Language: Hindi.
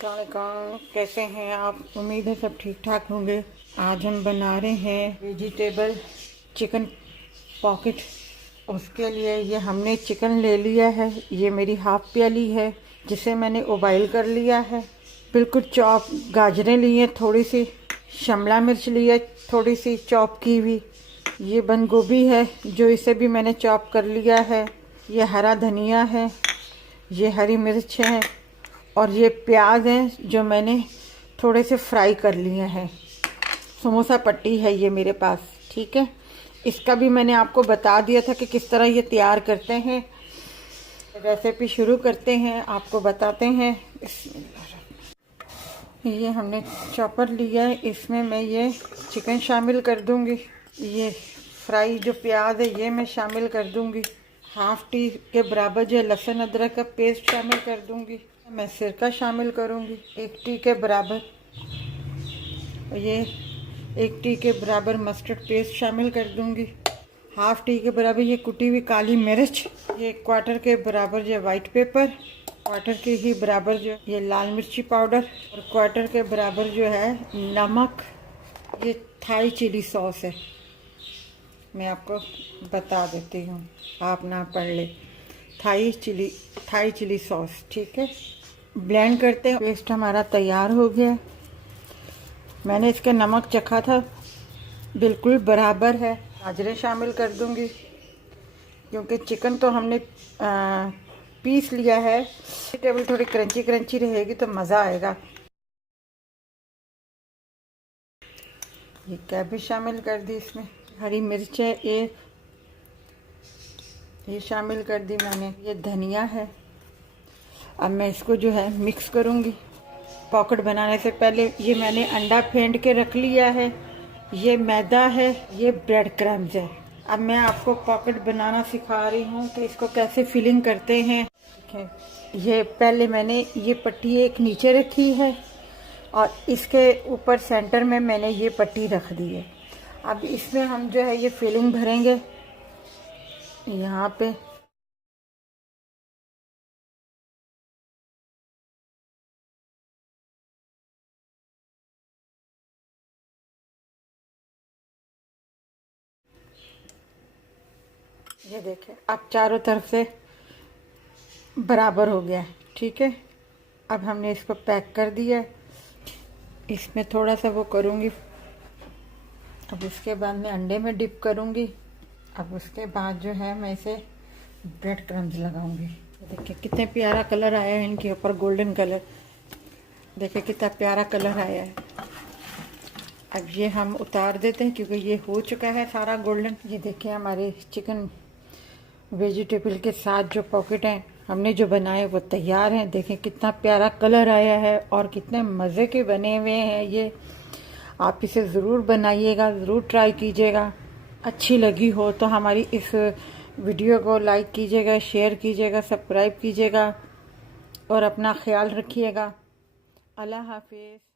अस्सलाम, कैसे हैं आप? उम्मीद है सब ठीक ठाक होंगे। आज हम बना रहे हैं वेजिटेबल चिकन पॉकेट। उसके लिए ये हमने चिकन ले लिया है। ये मेरी हाफ प्याली है जिसे मैंने उबाइल कर लिया है। बिल्कुल चॉप गाजरें ली हैं, थोड़ी सी शिमला मिर्च ली है, थोड़ी सी चॉप की हुई। ये बंद गोभी है जो इसे भी मैंने चॉप कर लिया है। ये हरा धनिया है, ये हरी मिर्च है और ये प्याज हैं जो मैंने थोड़े से फ्राई कर लिए हैं। समोसा पट्टी है ये मेरे पास, ठीक है। इसका भी मैंने आपको बता दिया था कि किस तरह ये तैयार करते हैं। रेसिपी शुरू करते हैं, आपको बताते हैं। ये हमने चॉपर लिया है, इसमें मैं ये चिकन शामिल कर दूंगी। ये फ्राई जो प्याज है ये मैं शामिल कर दूंगी। हाफ टी के बराबर जो लहसुन अदरक का पेस्ट शामिल कर दूंगी। मैं सिरका शामिल करूंगी 1 टी के बराबर। ये 1 टी के बराबर मस्टर्ड पेस्ट शामिल कर दूंगी। हाफ टी के बराबर ये कुटी हुई काली मिर्च। ये 1/4 के बराबर जो वाइट पेपर, 1/4 के ही बराबर जो ये लाल मिर्ची पाउडर और 1/4 के बराबर जो है नमक। ये थाई चिली सॉस है, मैं आपको बता देती हूँ, आप ना पढ़ ले। थाई चिली सॉस, ठीक है। ब्लेंड करते हैं। पेस्ट हमारा तैयार हो गया। मैंने इसका नमक चखा था, बिल्कुल बराबर है। गाजरें शामिल कर दूंगी क्योंकि चिकन तो हमने पीस लिया है। वेजिटेबल थोड़ी क्रंची क्रंची रहेगी तो मज़ा आएगा। ये कैबेज शामिल कर दी इसमें। हरी मिर्च है ये शामिल कर दी मैंने। ये धनिया है। अब मैं इसको जो है मिक्स करूँगी। पॉकेट बनाने से पहले ये मैंने अंडा फेंट के रख लिया है। ये मैदा है, ये ब्रेड क्रम्स है। अब मैं आपको पॉकेट बनाना सिखा रही हूँ कि इसको कैसे फिलिंग करते हैं। ये पहले मैंने ये पट्टी एक नीचे रखी है और इसके ऊपर सेंटर में मैंने ये पट्टी रख दी है। अब इसमें हम जो है ये फिलिंग भरेंगे यहाँ पे। ये देखें, अब चारों तरफ से बराबर हो गया, ठीक है। अब हमने इसको पैक कर दिया। इसमें थोड़ा सा वो करूँगी। अब उसके बाद मैं अंडे में डिप करूँगी। अब उसके बाद जो है मैं इसे ब्रेड क्रम्स लगाऊंगी। देखिए कितने प्यारा कलर आया है इनके ऊपर, गोल्डन कलर। देखिए कितना प्यारा कलर आया है। अब ये हम उतार देते हैं क्योंकि ये हो चुका है सारा गोल्डन। ये देखिए हमारे चिकन वेजिटेबल के साथ जो पॉकेट हैं हमने जो बनाए वो तैयार हैं। देखें कितना प्यारा कलर आया है और कितने मज़े के बने हुए हैं ये। आप इसे ज़रूर बनाइएगा, ज़रूर ट्राई कीजिएगा। अच्छी लगी हो तो हमारी इस वीडियो को लाइक कीजिएगा, शेयर कीजिएगा, सब्सक्राइब कीजिएगा और अपना ख्याल रखिएगा। अल्लाह हाफिज़।